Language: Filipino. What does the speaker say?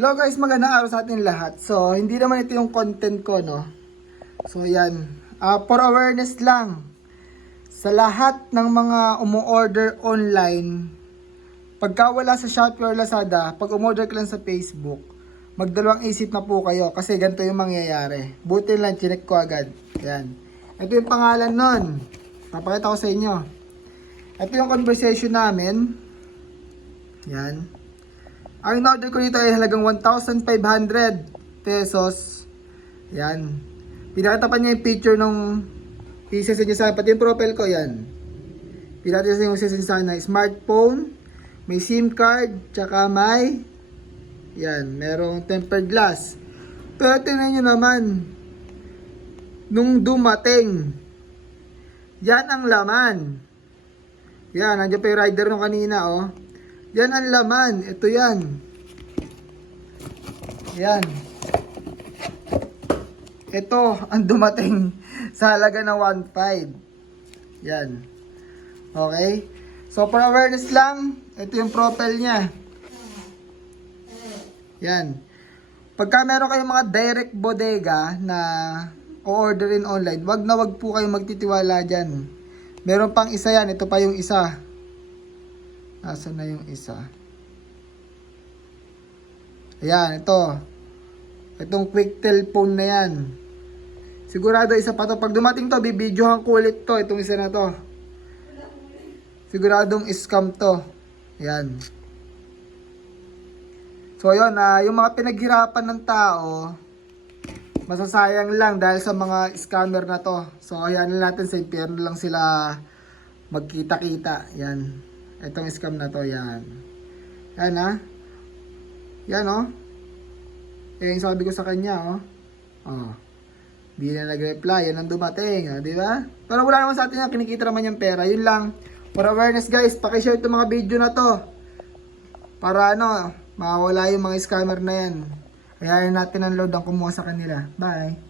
Hello guys, magandang araw sa atin lahat. So, hindi naman ito yung content ko, no? So, yan. Ah, for awareness lang. Sa lahat ng mga umu-order online, pagka wala sa Shopee or Lazada, pag umorder ka lang sa Facebook, magdalawang isip na po kayo kasi ganito yung mangyayari. Buti lang, chinek ko agad. Yan. Ito yung pangalan nun. Papakita ko sa inyo. Ito yung conversation namin. Yan. Ang in-order ko dito ay halagang 1,500 pesos. Yan. Pinakita pa niya yung picture nung isa niya sa pati yung profile ko yan. Pinakita niya yung isa sana smartphone, may SIM card, tsaka may yan, merong tempered glass. Pero tingnan nyo naman, nung dumating, yan ang laman. Yan, nandiyan pa yung rider nung kanina, oh. Yan ang laman. Ito yan. Yan. Ito ang dumating sa halaga na 1.5. Yan. Okay? So, for awareness lang, ito yung profile niya. Yan. Pagka meron kayong mga direct bodega na o-orderin online, wag na wag po kayong magtitiwala dyan. Meron pang isa yan. Ito pa yung isa. Nasaan na yung isa? Ayan, ito. Itong quick telephone na yan. Sigurado isa pa to. Pag dumating to, bibidyohan ko ulit to. Itong isa na to. Siguradong scam to. Ayan. So, yun. ah, yung mga pinaghirapan ng tao, masasayang lang dahil sa mga scammer na to. So, ayan natin sa impyerno lang sila magkita-kita. Yan. Itong scam na to, yan. Yan ha. Yan oh. Eh, yung sabi ko sa kanya oh. Oh. Hindi na nag-reply. Yan ang dumating. Oh, di ba? Pero wala naman sa atin yan. Kinikita naman yung pera. Yun lang. For awareness guys, pakishare itong mga video na to. Para ano, mawala yung mga scammer na yan. Kaya natin ang load ang kumuha sa kanila. Bye.